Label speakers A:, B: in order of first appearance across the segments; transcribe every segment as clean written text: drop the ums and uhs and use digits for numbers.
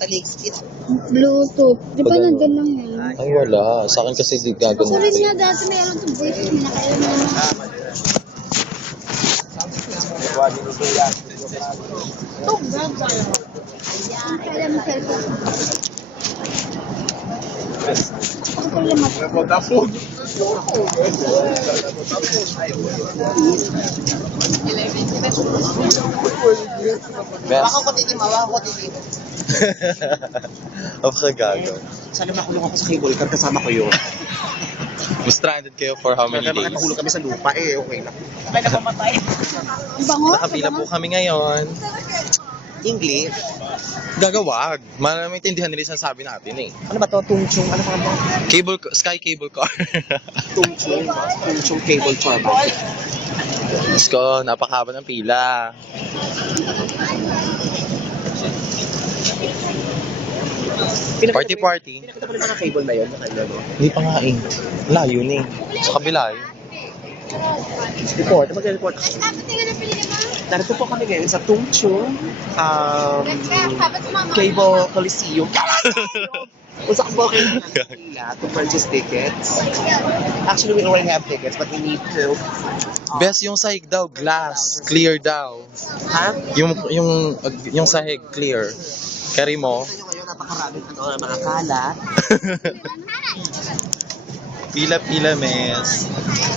A: links.
B: Bluetooth. Di ba nandun lang yan?
C: Ay, wala. Sa akin kasi di gagawin.
B: Sa rin nga dati mayroon itong Bluetooth. May nakailan na naman. Ito, ganda. Kailan mo cellphone? Ako pala
D: Vodafone.
C: Best.
A: Baka ko titim, baka ko titim.
C: Napakagago.
A: Sana makulong ako sa cable car, kasama ko yun.
C: Stranded kayo for how many days?
A: Mahulog kami sa lupa okay na. Okay na pamatay.
B: Ang bango?
C: Nakapila po kami ngayon.
A: English.
C: Gagawag. Maintindihan nila yung sinasabi natin eh.
A: Ano ba to? Tungchong, ano pa ba?
C: Sky cable car.
A: Tungchong cable car ba?
C: Diyos ko, napakahaba ng pila. Party.
A: Pinakita mo naman ang cable na yun, nakailan mo?
C: Hindi pa nga eh. Layo na eh. Sa kabila eh.
A: Report, mag-report. Narito po kami ngayon sa Tungchong Cable Coliseum. Usa po kayo to purchase tickets. Actually, we already have tickets, but we need to.
C: Best yung sahig daw, glass. Clear daw.
A: Ha?
C: Yung sahig, clear. Carry mo.
A: Ngayon, napakaraming mga kalat.
C: Pila, mes.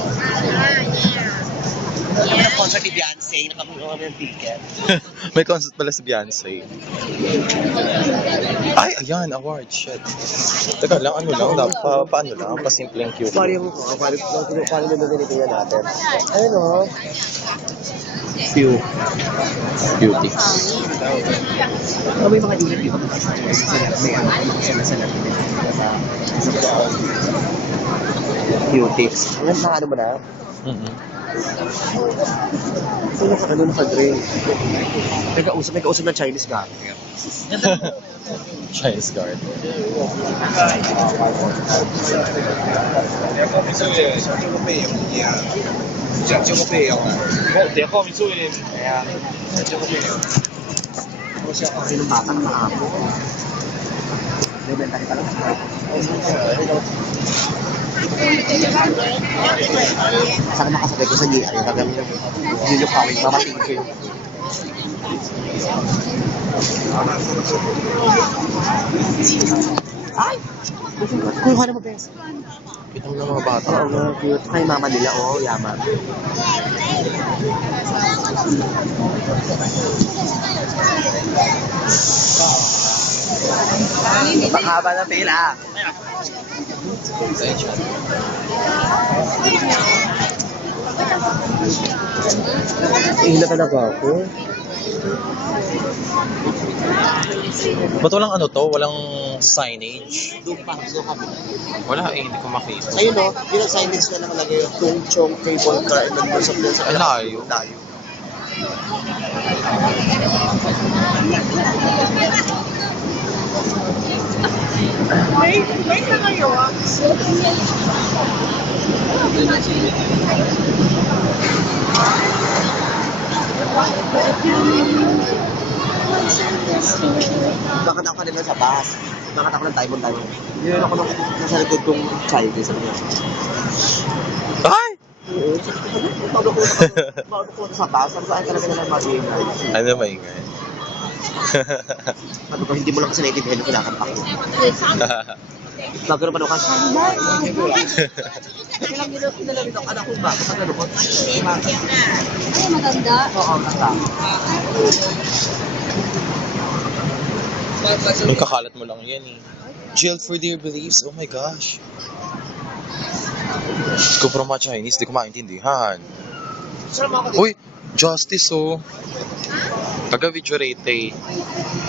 A: May concert ni Beyonce, nakakuha kami ng ticket.
C: May concert pala si Beyonce. Ay, ayan, award, shit. Teka lang, ano lang, paano lang, pasimpleng cute.
A: Paano nililitin natin? Ayun o.
C: Cuties.
A: May mga unit dito. May sa cuties. Ano mo na? Sino ka naka-drink? Nag-kausap ng Chinese ka.
C: Chinese guard.
A: 我想可以马上拿。你们大家来。Sana makasabay ko sa GR yung gagawin ng Gino Kawing, mamating ko yun. Ay! Kuha na mo, bes.
C: Kita mo ng mga bata.
A: Oo nga, cute. Ay, mama nila, yaman. Mahaba na pila. Hila talaga ako.
C: Ba't walang ano to? Walang signage?
A: Doon pa, doon kami.
C: Wala eh, hindi ko makita.
A: Ayun o, yun ang signage na nakalagay yung Tungchong Cable Car and then sa
C: Ay, layo.
A: Layo. Wait na kayo ah. Bakit ako kanina sa bus? Bakit ako ng Taimon? Yun ako nasa likod kong child sa kanya.
C: Ay!
A: Oo. Bago ko sa bus, saan ka naman na mag-iingay?
C: Ano maingay?
A: Sabi ko, hindi mo lang kasi naiintindihan yung kinakampak ko. Bago naman ako kasi. Kasi lang nilalawin ako, anak ko ba? Kapag ano ko?
B: Ay, maganda.
A: Oo, maganda.
C: Yung kakalat mo lang yan eh. Jailed for their beliefs? Oh my gosh. Ko from mga Chinese, di ko maintindihan. Uy, justice oh. Taga-video rate eh.